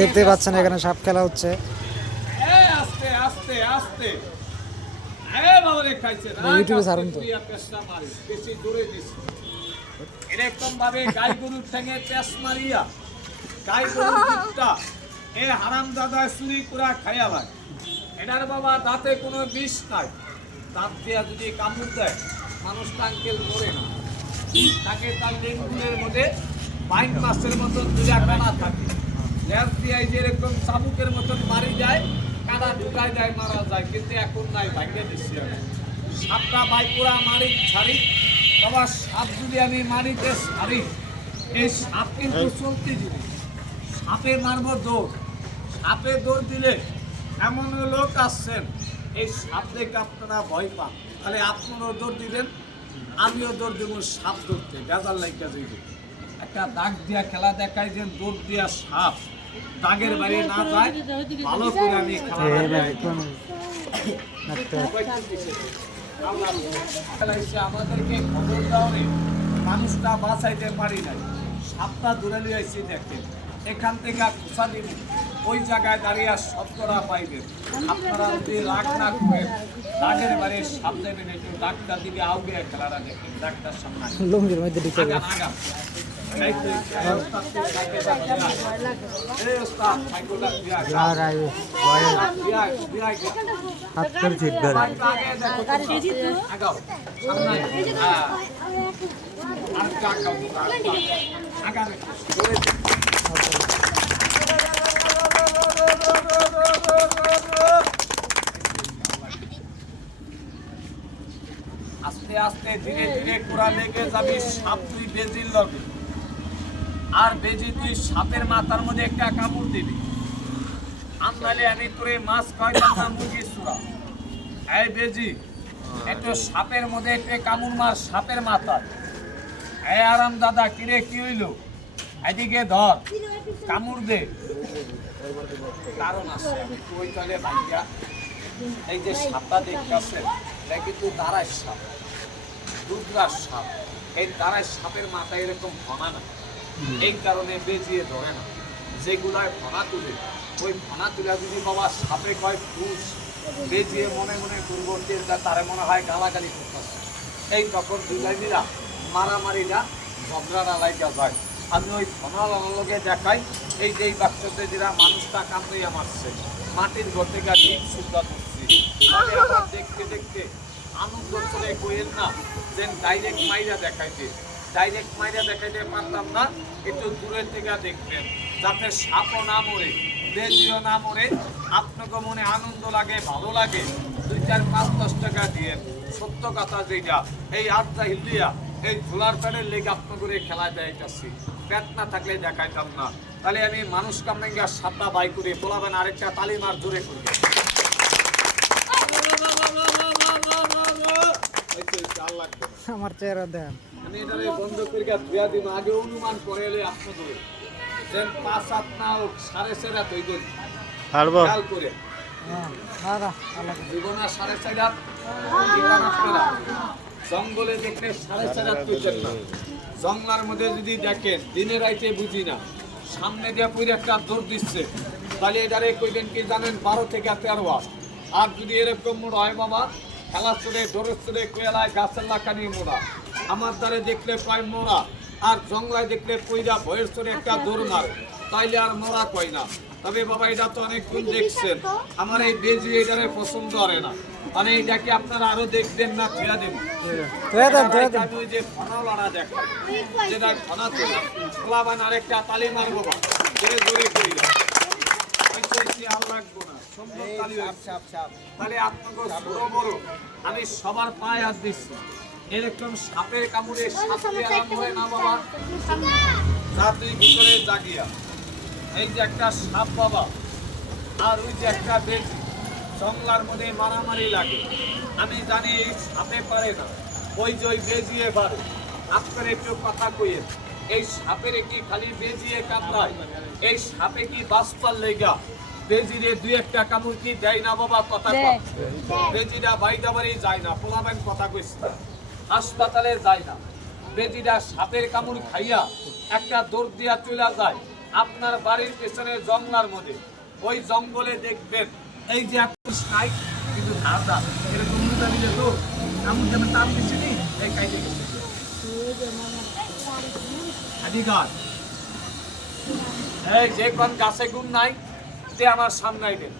দেখতে পাচ্ছেন এখানে সাপ খেলা হচ্ছে। ইউটিউবে ছাড়ুন তো। এরকম ভাবে গাই গরুর ঠ্যাঙে পেঁচ মারিয়া গাই গরুর দুধটা এ হারামজাদা চুরি করে খাইয়া ভাই। এটার বাবা দাঁতে কোনো বিষ নাই, দাঁত দিয়া যদি কামড় দেয় মানুষ টাঙ্কেল মরে না, তাকে তার লেঙ্গুলের মধ্যে বাইন মাছের মতন দুটা কানা থাকে, লেজ দিয়ে যেরকম চাবুকের মতন মারি যায়, কানা ঢুকাই যায়, মারা যায়। কিন্তু এখন নাই, ভাগ্যে দিচ্ছি আমি সাপটা বাইকুড়া মারি ছাড়ি, বাবা সাপ যদি আমি মারিতে ছাড়ি, এই সাপ কিন্তু চলতে জিনিস, সাপে মারবো দৌড়, সাপে দৌড় দিলে এমন লোক আসছেন এই সাপ দেখে আপনারা ভয় পান, তাহলে আপনারাও দৌড় দিবেন, আমিও দৌড় দেবো সাপ ধরতে, গাজার লাইকা যাইব। একটা দাগ দিয়া খেলা দেখায় যে দৌড় দিয়া সাপ দাগের বাইরে না যায়, ভালো করে আমি আমাদেরকে খবর দাও নেই, মানুষটা বাঁচাইতে পারি নাই, সাপটা দূরে নিয়ে আসছি। দেখেন এখান থেকে খোঁচা দিব, ওই জায়গায় দাঁড়িয়ে শব্দরা পাইবেন। আপনারা যদি রাগ না করেন, দাগের বাইরে সাপ দেবেন, একটু ডাক্তার দিকে আউগে খেলাটা দেখেন, ডাক্তার সামনে লুঙ্গির মধ্যে ঢুকে গেল। আস্তে আস্তে ধীরে ধীরে কোরা লেগে যাবি সাপ তুই বেজির লগে, আর বেজি তুই সাপের মাথার মধ্যে একটা কামড় দিবি, আমনালে আমি তোরে মাছ খাইতাম না মুরগির চূড়া। এই বেজি একটু সাপের মধ্যে একটা কামড় মার সাপের মাথায়। এই আরাম দাদা কিরে কি হইলো, এদিকে ধর কামড় দে। কারণ আছে ওই তলে ভাইয়া, এই যে সাপটা দেখতেছেন এটা কিন্তু দাঁড়ায় সাপ, দুধরার সাপ। এই দাঁড়ায় সাপের মাথায় এরকম ফনা না, এই কারণে বেজিয়ে ধরে না। যেগুলায় ফনা তুলে, ওই ফনা তুলে যদি বাবা সাপে কয় ফুস, বেজিয়ে মনে মনে দুর্গন্ধে তারে মনে হয় গালাগালি করতেছে, এই তখন দুলাইনিরা মারামারিরা ঝগড়াটা লাইগা যায়। আমি ওই ফনালকে দেখাই, এই যে এই বাচ্চাতে যারা মানুষটা কামড়িয়া মারছে, মাটির ঘর থেকে ডিম সুদ্ধা করছি, দেখতে দেখতে আনন্দ করে কইেন না যে ডাইরেক্ট মাইরা দেখাইতে, ডাইরেক্ট মাইরা দেখাইতে পারতাম না, একটু দূরের থেকে দেখবেন, যাতে সাপও না মরে, বেজিও না মরে, আপনাকে মনে আনন্দ লাগে, ভালো লাগে, 2, 4, 5, 10 টাকা দিয়ে। সত্য কথা যেটা, এই আটটা হিলিয়া এই ঝোলার প্যাডের লেগে আপনাকে খেলায় দেখাইতেছি, পেট না থাকলে দেখাইতাম না। তাহলে আমি মানুষ কামড়ে সাপটা বাই করে বলাবেন, আরেকটা তালিমার জোরে করবে। আমার চেহারা দেন, আমি এটা বন্ধ করে ধুয়া দিন, আগে অনুমান করে এলে আপনাদের যেন 5, 7 না হোক, 4.5 তৈরি করি খেয়াল করে জীবনা 4.5 জঙ্গলে দেখলে 4.5 তুলছেন না। জঙ্গলার মধ্যে যদি দেখেন দিনে রাইতে বুঝি না, সামনে দিয়ে পুরো একটা দৌড় দিচ্ছে, তাহলে এটারে কইবেন কি জানেন 12 থেকে 13। আর যদি এরকম মোড় হয় বাবা, খেলা চলে দৌড়ের চলে কোয়েলায় গাছের লাখানি মোড়া, আমার দ্বারে দেখলে প্রায় মোড়া, আর জঙ্গলায় দেখলে পইরা ভয়ের চলে একটা দৌড় মার, তাইলে আর মোড়া কয় না। তবে বাবা এটা তো অনেকক্ষণ দেখছেন, আমার এই বেজি এটারে পছন্দ করে না, মানে এটাকে আপনারা আরো দেখবেন না, ফেরা দেবেন ওই যে ফনা লড়া দেখা, যেটা ফনা তোলা ফলাবান আরেকটা তালি মারবো, জোরে জোরে করি না, আর লাগবো না, সম্ভব তালি। তাহলে আপনাকে ছোট বড় আমি সবার পায়ে হাত দিচ্ছি, এরকম সাপের কামড়ে সাপে আরাম হয় না বাবা, যা তুই ভিতরে জাগিয়া। এই যে একটা সাপ বাবা, আর ওই যে একটা বেজি, জঙ্গলার মধ্যে মারামারি লাগে, আমি জানি এই সাপে পারে না, ওই যে ওই বেজিয়ে পারে। আপনার একটু কথা কইয়েন, এই সাপের কি খালি বেজিয়ে কামড়ায়? এই সাপে কি বাঁচবার লেগা বেজিরে 2-1টা কামড় কি দেয় না বাবা? কথা কয় বেজিরা বাইদা বাড়ি যায় না, পোলাবেন কথা কইছে, হাসপাতালে যায় না, বেজিরা সাপের কামড় খাইয়া একটা দৌড় দিয়া চলে যায় আপনার বাড়ির পেছনে জঙ্গলার মধ্যে, ওই জঙ্গলে দেখবেন এই যে একটা সাইড কিন্তু ধারদার এরকম মুদা দিলে তো এমন যেন তাপ দিচ্ছে নি এই কাইতে গেছে আদি গাছ এই যে কোন গাছে গুণ নাই তে আমার সামনে দেন।